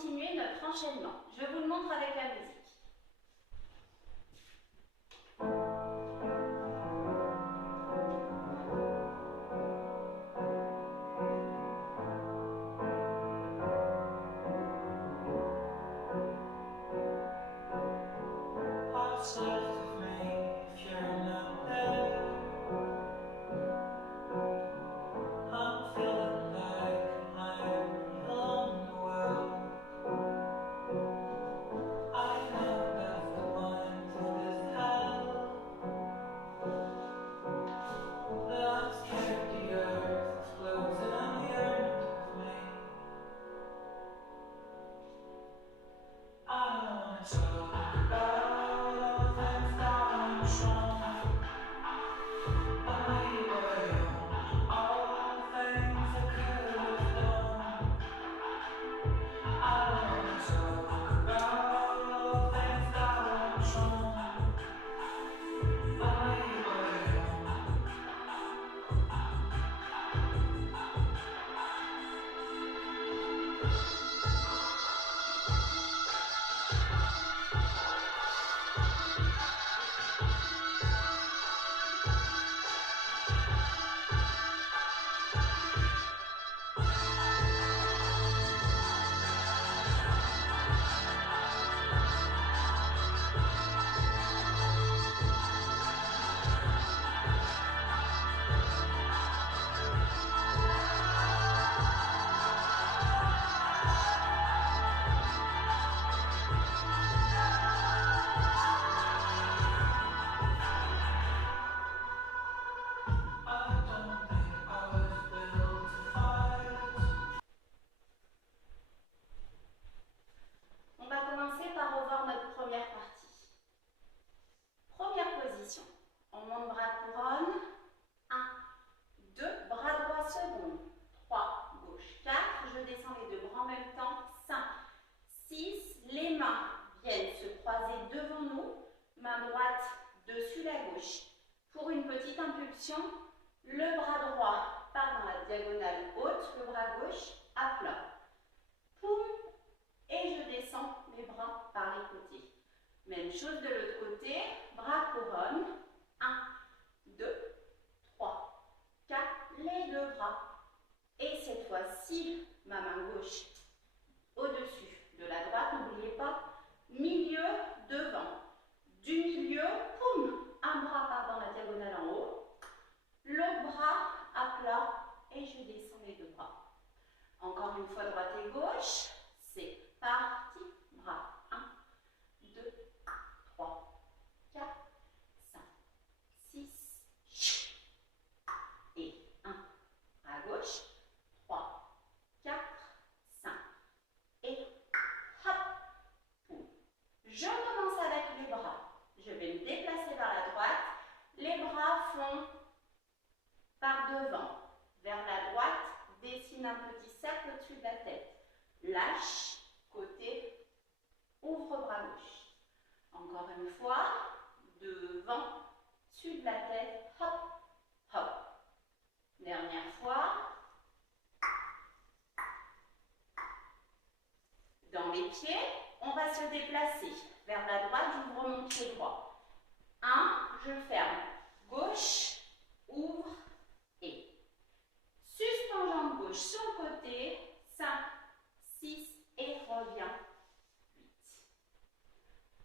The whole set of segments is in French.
continuer notre enchaînement. Je vous le montre avec la musique. On va commencer par revoir notre première partie. Première position. On monte bras couronne. 1, 2, bras droit seconde. 3, gauche. 4, je descends les deux bras en même temps. 5, 6, les mains viennent se croiser devant nous. Main droite dessus la gauche. Pour une petite impulsion, le bras droit part dans la diagonale haute, le bras gauche à plat. Poum, et je descends mes bras par les côtés. Même chose de l'autre côté, bras couronne. 1, 2, 3, 4, les deux bras. Et cette fois-ci, ma main gauche au-dessus de la droite, n'oubliez pas, milieu, devant. Du milieu, poum, un bras part dans la diagonale en haut, l'autre bras à plat et je descends les deux bras. Encore une fois, droite et gauche, c'est parti, bras. 1, 2, 3, 4, 5, 6, et 1, à gauche, 3, 4, 5, et hop, poum. Je commence avec les bras. Je vais me déplacer vers la droite. Les bras font par devant, vers la droite, dessine un petit cercle au-dessus de la tête. Lâche, côté, ouvre bras gauche. Encore une fois, devant, dessus de la tête, hop, hop. Dernière fois. Dans les pieds, on va se déplacer. Vers la droite, j'ouvre mon pied droit. 1, je ferme. Gauche, ouvre et. Suspends jambe gauche sur le côté. 5, 6 et reviens. 8.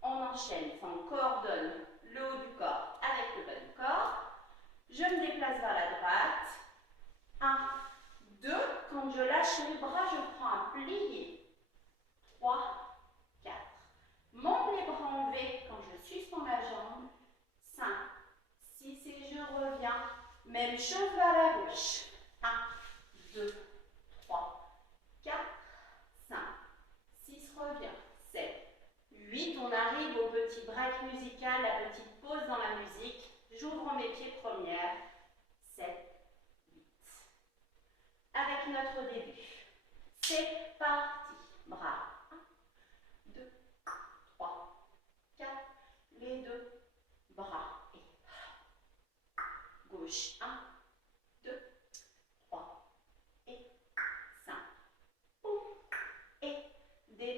On enchaîne, enfin on coordonne le haut du corps avec le bas du corps. Je me déplace vers la droite. 1, 2. Quand je lâche les bras, je prends un plié. 3, 4. Monte les bras en V quand je suspends la jambe. 5, 6 et je reviens. Même chose vers la gauche. 1, 2, 3, 4, 5, 6, reviens. 7, 8. On arrive au petit break musical, la petite pause dans la musique. J'ouvre mes pieds première. 7, 8. Avec notre début. C'est parti. Bras. 1, 2, 3, 4. Les deux bras. Et gauche. 1, 2, 3 et 5. Et des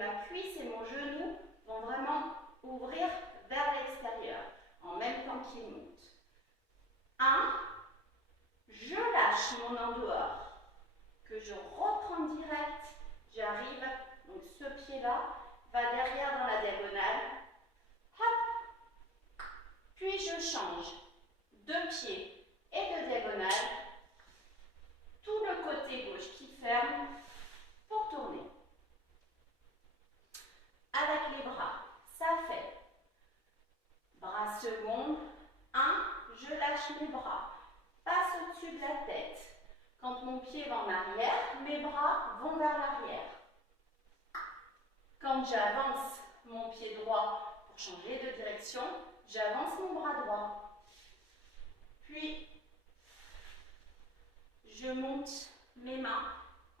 ma cuisse et mon genou vont vraiment ouvrir vers l'extérieur en même temps qu'il monte. 1, je lâche mon en dehors, que je reprends direct, j'arrive, donc ce pied-là va derrière dans la diagonale, hop, puis je change de pied et de diagonale, tout le côté gauche qui ferme pour tourner. Avec les bras, ça fait bras second, 1, je lâche mes bras, passe au-dessus de la tête. Quand mon pied va en arrière, mes bras vont vers l'arrière. Quand j'avance mon pied droit pour changer de direction, j'avance mon bras droit. Puis, je monte mes mains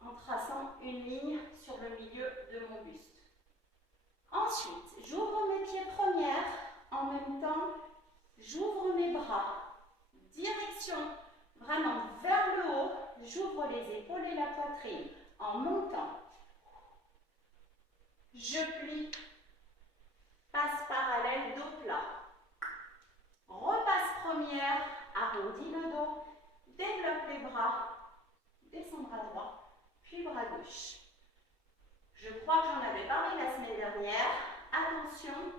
en traçant une ligne sur le milieu de mon buste. Ensuite, j'ouvre mes pieds premières, en même temps, j'ouvre mes bras. Direction vraiment vers le haut, j'ouvre les épaules et la poitrine en montant. Je plie, passe parallèle, dos plat. Repasse première, arrondis le dos, développe les bras, descends bras droit, puis bras gauche. Je crois que j'en avais parlé la semaine dernière. Attention,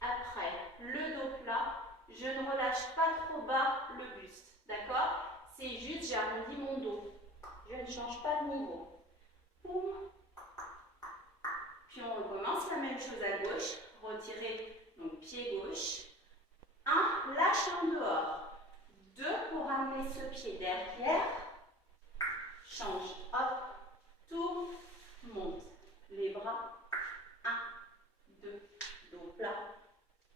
après le dos plat, je ne relâche pas trop bas le buste. D'accord? C'est juste, j'arrondis mon dos. Je ne change pas de niveau. Poum. Puis on recommence la même chose à gauche. Retirez donc pied gauche. 1, lâche en dehors. 2, pour amener ce pied derrière. Change, hop, tourne, monte. Les bras, 1, 2, dos plat,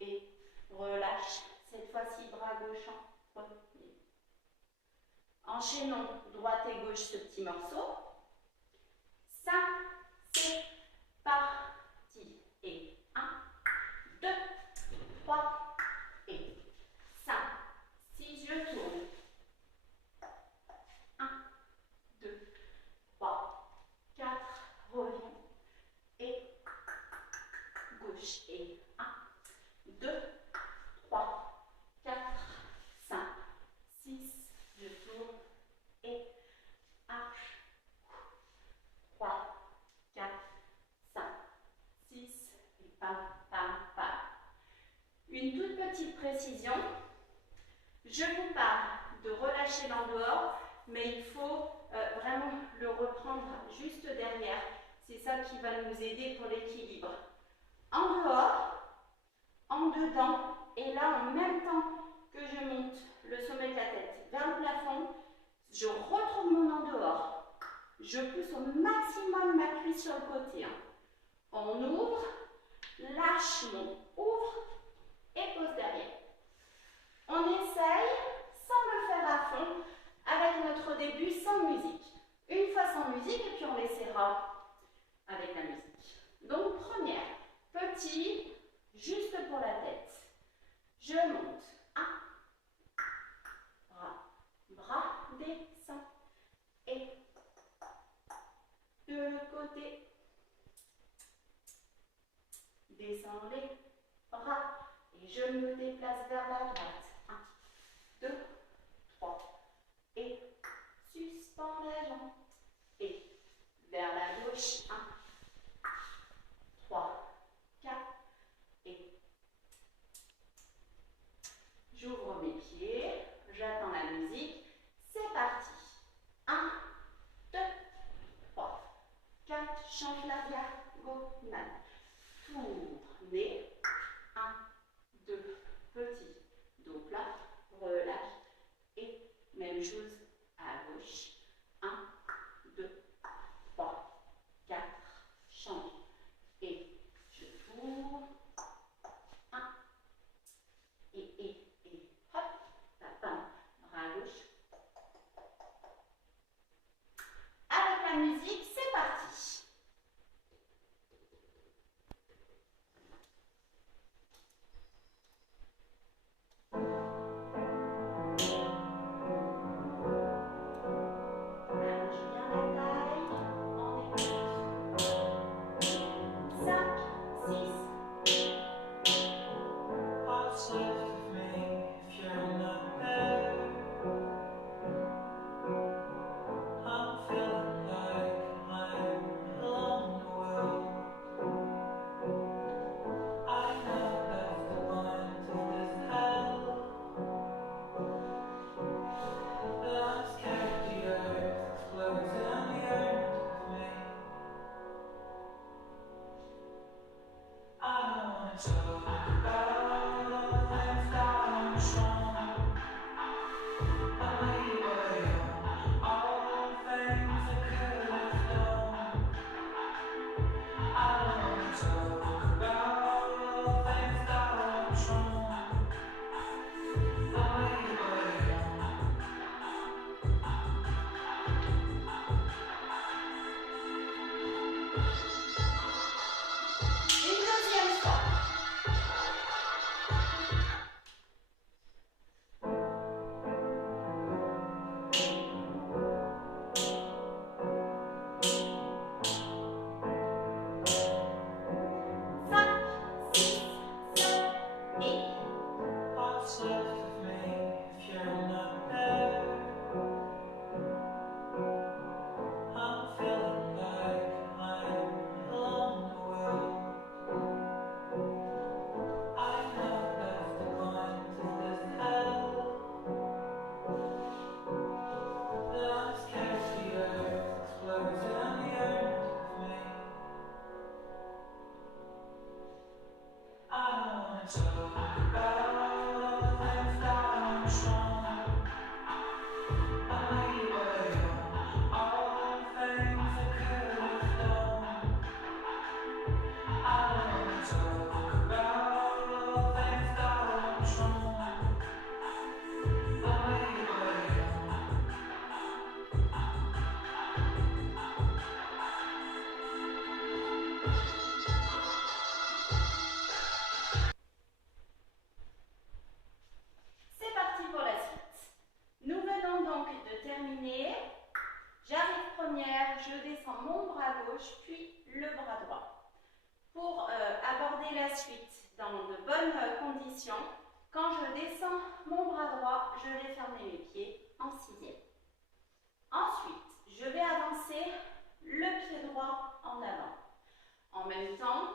et relâche. Cette fois-ci, bras gauche en premier. Enchaînons droite et gauche ce petit morceau. 5, c'est parti. Et 1, 2, 3, et 5, 6, je tourne. 1, 2, 3, 4, reviens. Et gauche. Et 1, 2, 3, 4, 5, 6, je tourne. Et arche. 3, 4, 5, 6, et pam, pam, pam. Une toute petite précision. Je vous parle de relâcher l'en dehors, mais il faut vraiment le reprendre juste derrière. C'est ça qui va nous aider pour l'équilibre. En dehors, en dedans, et là en même temps que je monte le sommet de la tête vers le plafond, je retrouve mon en dehors. Je pousse au maximum ma cuisse sur le côté. On ouvre, lâche mon ouvre et pose derrière. On essaye sans le faire à fond avec notre début sans musique. Une fois sans musique et puis on essaiera avec la musique. Donc première, petit, juste pour la tête. Je monte. 1, bras, descend. Et de l'autre côté, descends les bras. Et je me déplace vers la droite. 1, 2, 3. Et suspends la jambe. Et vers la gauche. 1, 3, 4. Et j'ouvre mes pieds. J'attends la musique. C'est parti. 1, 2, 3, 4. Change la diagonale. Tournez. 1, 2, petit, dos plat, relâche, et même chose à gauche. 1, 2, 3, 4, change, et je tourne. 1, et hop, tapin, bras gauche. Avec la musique, c'est parti. Une deuxième fois. 6e. Ensuite, je vais avancer le pied droit en avant. En même temps,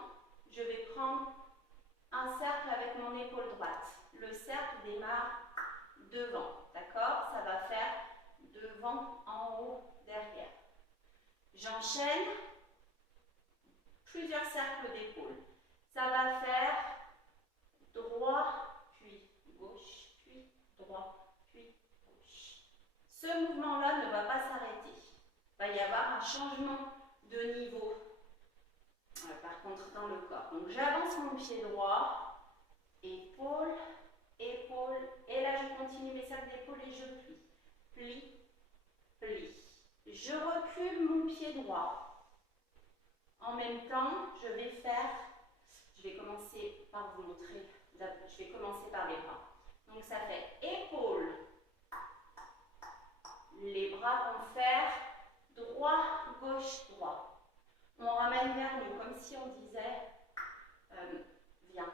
je vais prendre un cercle avec mon épaule droite. Le cercle démarre devant, d'accord? Ça va faire devant, en haut, derrière. J'enchaîne plusieurs cercles d'épaule. Ça va faire droit, puis gauche, puis droit, puis gauche. Ce mouvement-là ne va pas s'arrêter. Il va y avoir un changement de niveau, par contre, dans le corps. Donc, j'avance mon pied droit, épaule, épaule, et là, je continue mes cercles d'épaule et je plie. Plie, plie. Je recule mon pied droit. En même temps, je vais commencer par vous montrer, je vais commencer par les bras. Donc ça fait épaule, les bras vont faire droit, gauche, droit. On ramène vers nous, comme si on disait, viens.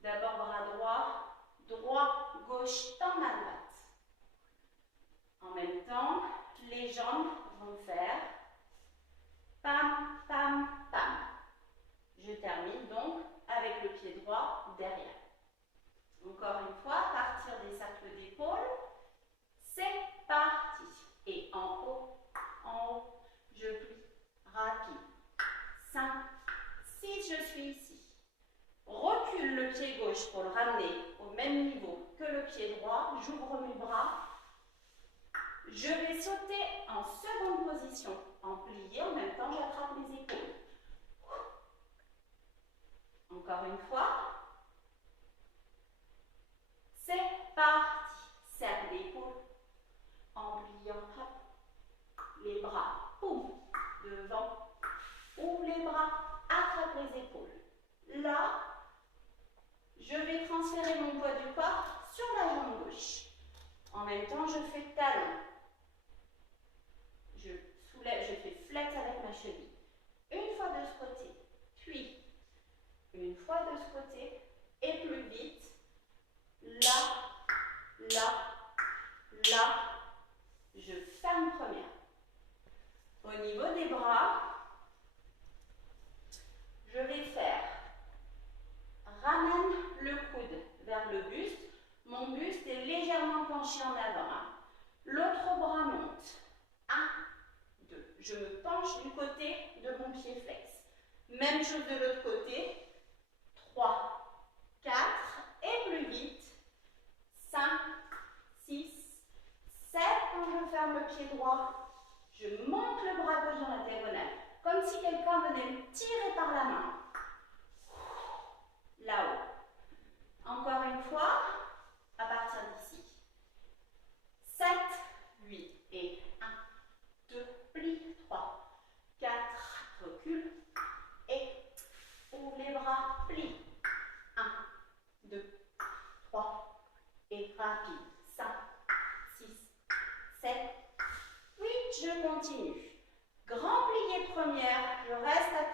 D'abord bras droit, droit, gauche, tends ma droite. En même temps, les jambes vont faire pam, pam, pam. Je termine donc avec le pied droit derrière. Encore une fois, à partir des cercles d'épaule, c'est parti. Et en haut, je plie, rapide. 5, 6, je suis ici. Recule le pied gauche pour le ramener au même niveau que le pied droit. J'ouvre mes bras. Je vais sauter en seconde position, en plié, en même temps j'attrape mes épaules. Encore une fois. C'est parti. Cercle d'épaule, en pliant, hop, les bras, boum, devant, ouvre les bras, attrape les épaules. Là, je vais transférer mon poids du corps sur la jambe gauche. En même temps, je fais talon. Je soulève, je fais flex avec ma cheville. Une fois de ce côté, puis une fois de ce côté, et plus vite. Là, là, là. Je ferme première. Au niveau des bras, je vais faire ramène le coude vers le buste. Mon buste est légèrement penché en avant. Hein. L'autre bras monte. 1, 2. Je me penche du côté de mon pied flex. Même chose de l'autre côté. 3, 4. Et plus vite. 5, 6, 7. Quand je ferme le pied droit, je monte le bras gauche dans la diagonale. Comme si quelqu'un venait me tirer par la main. Là-haut. Encore une fois, à partir d'ici. 7, 8 et 1, 2, plie, 3, 4,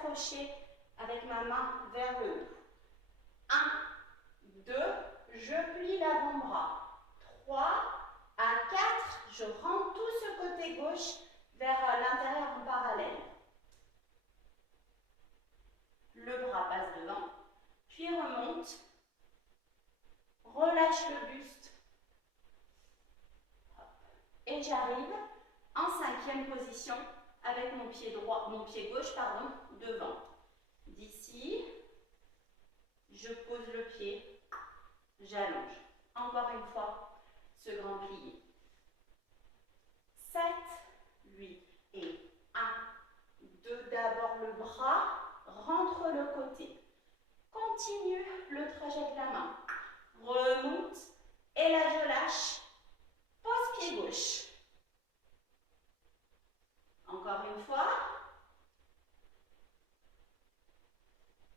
s'approcher avec ma main vers le haut. 1, 2, je plie l'avant-bras. 3 à 4, je rentre tout ce côté gauche vers l'intérieur en parallèle. Le bras passe devant, puis remonte. Relâche le buste. Et j'arrive en 5e position avec mon pied gauche, devant. D'ici, je pose le pied, j'allonge. Encore une fois, ce grand plié. 7, 8 et 1, 2, d'abord le bras, rentre le côté. Continue le trajet de la main. Remonte, et là je lâche. Pose pied gauche. Encore une fois.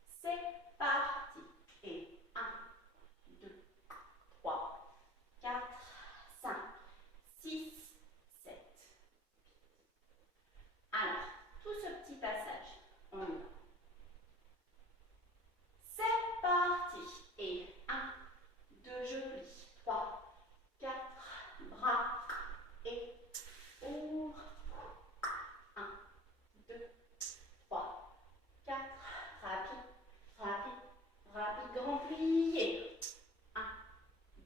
C'est parti. Et 1, 2, 3, 4, 5, 6, 7. Alors, tout ce petit passage, on y va. C'est parti. Et 1, 2, je plie. 3, 4, bras. Et ouvre. 1, 2, 3, 4, rapide, rapide, rapide, grand plié. 1,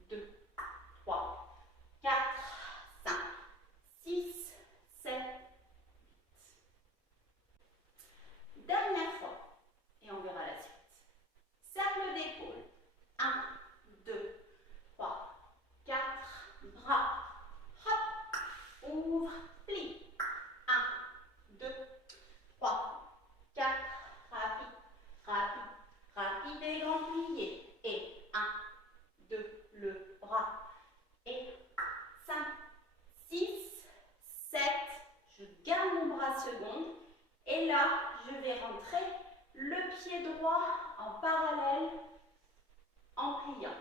2, 3, 4, 5, 6, 7, 8. Dernière fois, et on verra la suite. Cercle d'épaule. 1, 2, 3, 4, bras. Hop, ouvre, plie. 1, 2, 3, 4, rapide, rapide, rapide et grand plié. Et 1, 2, le bras. Et 5, 6, 7, je garde mon bras seconde. Et là, je vais rentrer le pied droit en parallèle en pliant.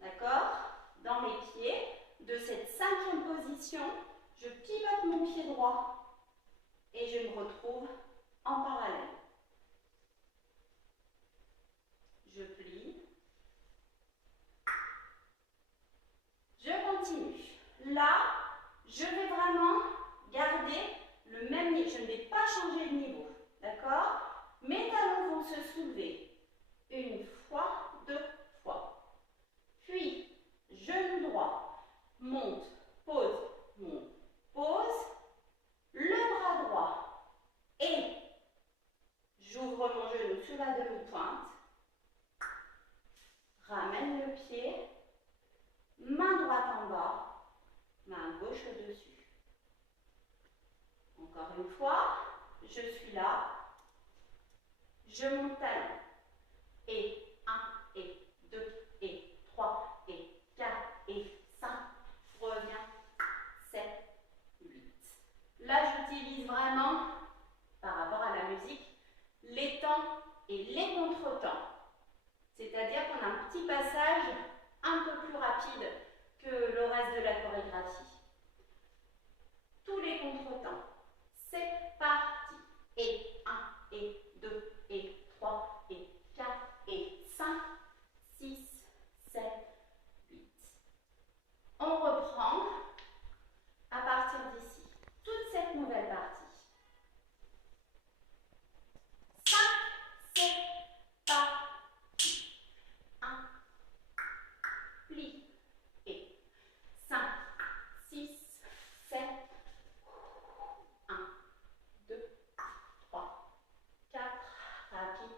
D'accord? Dans mes pieds, de cette 5e position, je pivote mon pied droit et je me retrouve en parallèle. Je plie. Je continue. Là, je vais vraiment garder le même niveau. Je ne vais pas changer de niveau. D'accord? Mes talons vont se soulever une fois, 2 fois. Puis, genou droit, monte, pose, monte, pose. Le bras droit et j'ouvre mon genou sur la demi-pointe. Ramène le pied, main droite en bas, main gauche au-dessus. Encore une fois, je suis là, je monte talon. Et 1, et 2, et 3, et 4, et 5, reviens, 7, 8. Là, j'utilise vraiment, par rapport à la musique, les temps et les contre-temps. C'est-à-dire qu'on a un petit passage un peu plus rapide que le reste de la chorégraphie. Tous les contre-temps. C'est parti. Et 1, et 2, et 3, et 4, et 5, 6, 7, 8. On reprend à partir d'ici. Toute cette nouvelle partie. 5, c'est parti. 1, plie, et 5, 6, 7, 1, 2, 3, 4, rapide,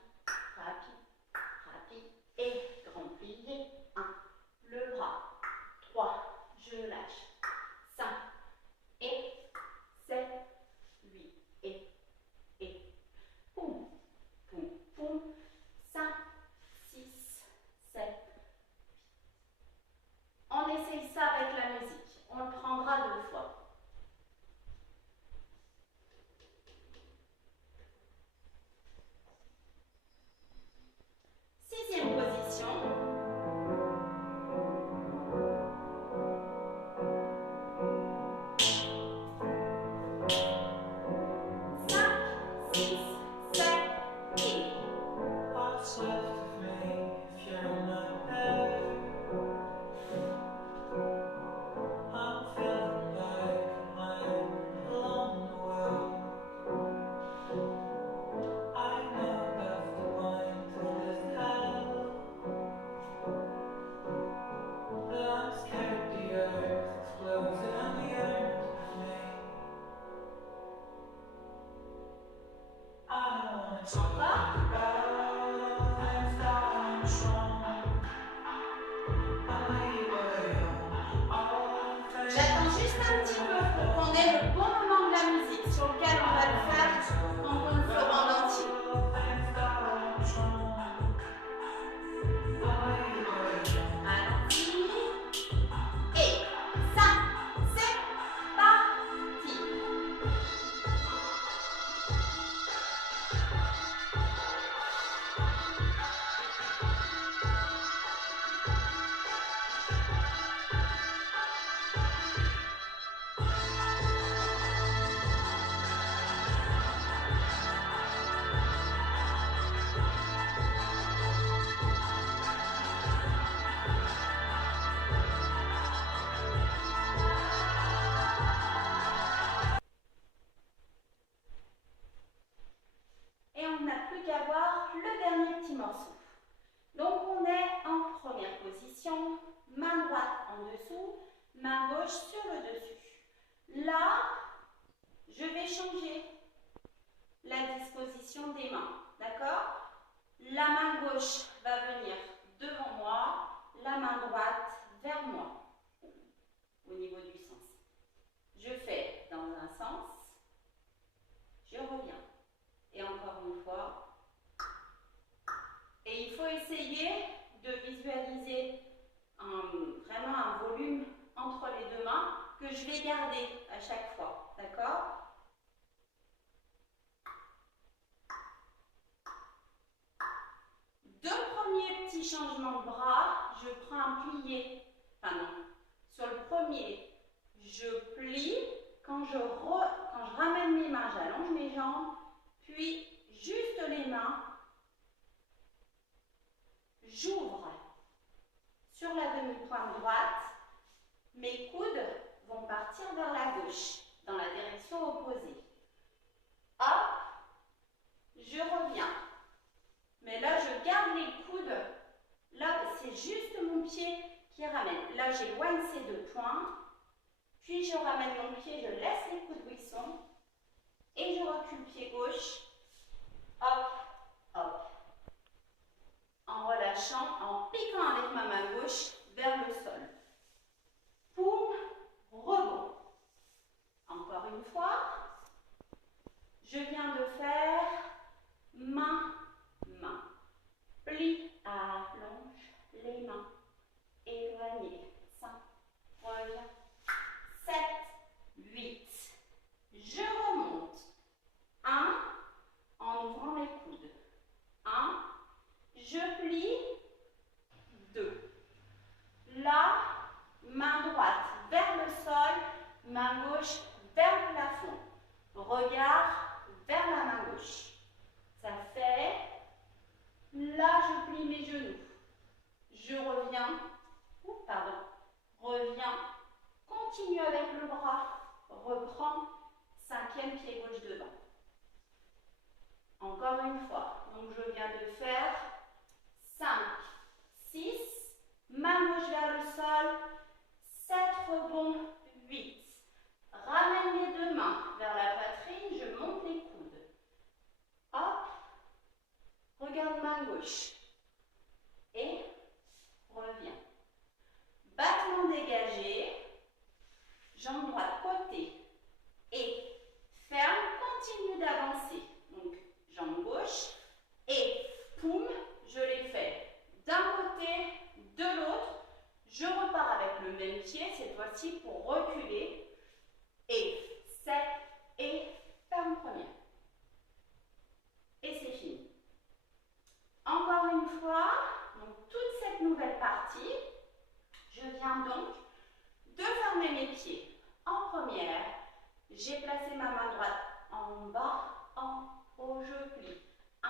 rapide, rapide, et grand plié. 1, le bras, 3, je lâche, 5, et 7, 8, et, poum, poum, poum, 5, 6, 7, 8. On essaye ça avec la musique, on le prendra 2 fois. Sixième position. 5, 6, 7, et. What's left of me if you're not there? I'm feeling like I'm alone in the world. I know that's the point of this hell, but I'm scared the earth explodes and the end of me. I don't wanna talk about things that I'm strong. J'attends juste un petit peu pour qu'on ait le bon moment de la musique sur lequel on va le faire quand on le fera en entier. Allons-y. Et ça, c'est parti. Et on n'a plus qu'à voir le dernier petit morceau. Donc on est en première position, main droite en dessous, main gauche sur le dessus. Là, je vais changer la disposition des mains, d'accord? La main gauche va venir devant moi, la main droite vers moi, au niveau du sens. Je fais dans un sens, je reviens. Et encore une fois. Et il faut essayer de visualiser vraiment un volume entre les deux mains que je vais garder à chaque fois, d'accord? Deux premiers petits changements de bras, je prends un plié, enfin non, sur le premier, je plie, quand je ramène mes mains, j'allonge mes jambes, puis juste les mains, j'ouvre sur la demi-pointe droite, mes coudes vont partir vers la gauche, dans la direction opposée. Hop, je reviens. Mais là, je garde les coudes. Là, c'est juste mon pied qui ramène. Là, j'éloigne ces deux points. Puis, je ramène mon pied, je laisse les coudes où ils sont. Et je recule pied gauche. Hop, hop. En relâchant, en piquant avec ma main gauche vers le sol. Poum, rebond. Encore une fois. Je viens de faire main, main. Plie, allonge les mains. Éloigné. 5, reviens. 7, 8. Je remonte. 1, en ouvrant mes coudes. 1, je plie. 2. Là, main droite vers le sol, main gauche vers le plafond. Regard vers la main gauche. Ça fait, là je plie mes genoux. Je reviens, reviens, continue avec le bras, reprends, 5e pied gauche devant. Encore une fois, donc je viens de faire 5, 6, main gauche vers le sol, 7 rebonds, 8. Ramène les deux mains vers la poitrine, je monte les coudes. Hop, regarde main gauche. Et reviens. Battement dégagé, jambe droite côté. Et ferme, continue d'avancer. Donc, jambe gauche. Et poum, je l'ai fait d'un côté, de l'autre. Je repars avec le même pied, cette fois-ci pour reculer. Et 7 et ferme première. Et c'est fini. Encore une fois, donc toute cette nouvelle partie, je viens donc de fermer mes pieds. En première, j'ai placé ma main droite en bas, en haut, je plie. 1,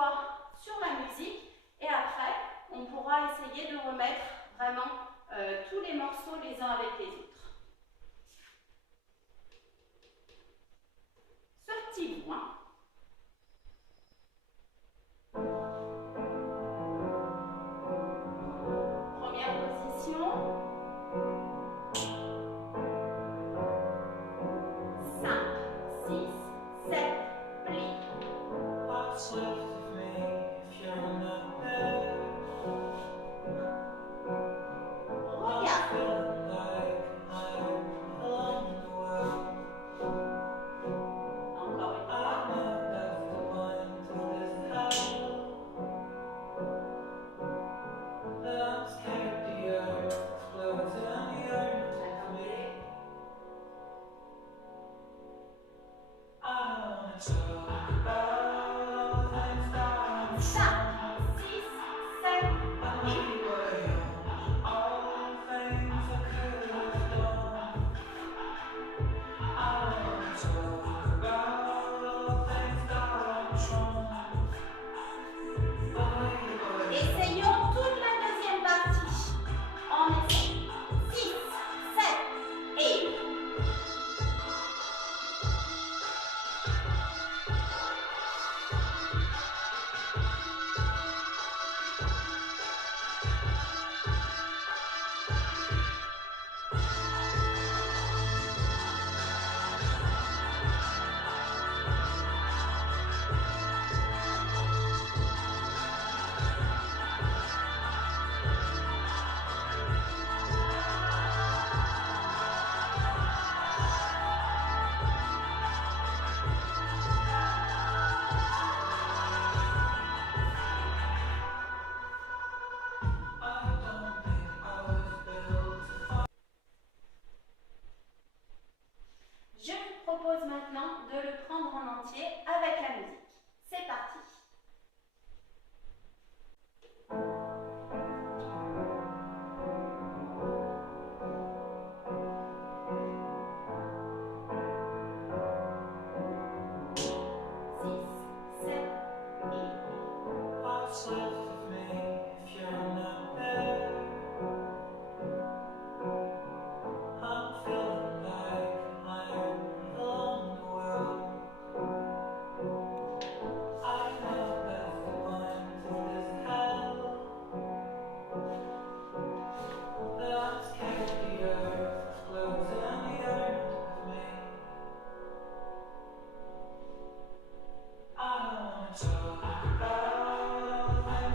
fois sur la musique et après, on pourra essayer de remettre vraiment tous les morceaux les uns avec les autres. Sortez-vous, hein. Première position. 5, 6, 7, plie. What's left of me if you're not there? I'm Regarde. feeling like I'm alone in the world. Encore une fois. I'm not left alone to this hell. I'm scared the earth explodes and the earth me. I wanna talk about things that I'm 5, 6, 7, anyway. All things I could have done. I wanna talk about all things that I'm wrong. Essayons toute la deuxième partie. On essaie. 6, 7 et... Je vous propose maintenant de le prendre en entier avec la musique. C'est parti. What's left of me if you're not there? I'm feeling like I'm alone in the world. I'm not left alone to this hell. I'm scared the earth explodes and the earth me. I wanna talk about all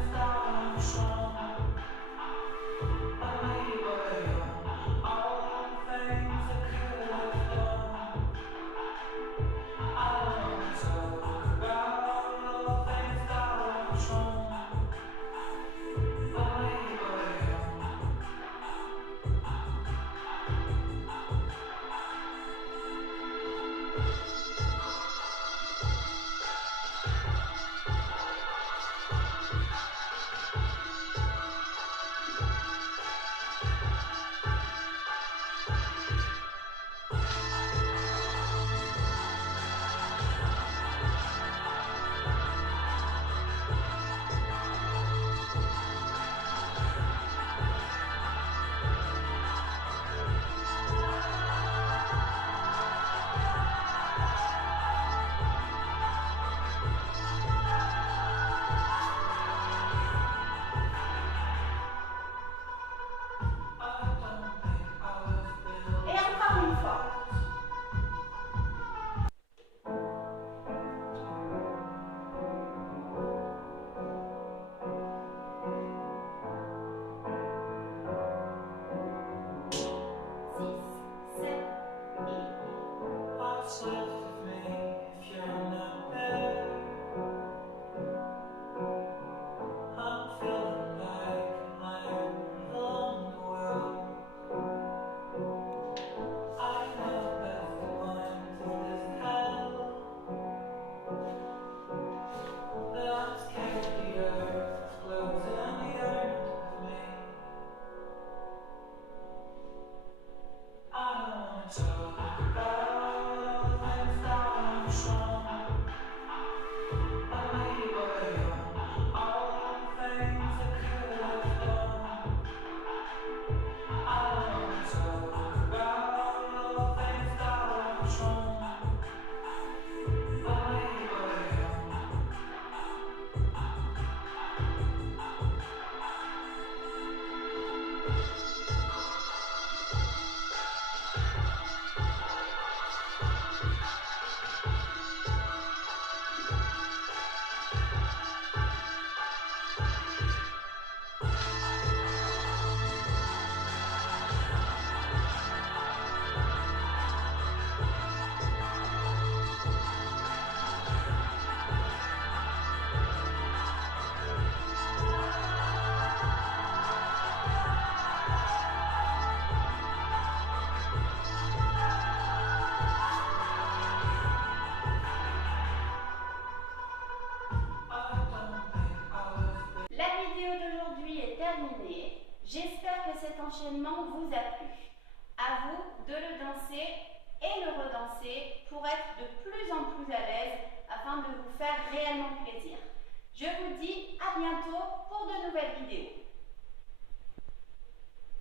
pratiquer pour être de plus en plus à l'aise afin de vous faire réellement plaisir. Je vous dis à bientôt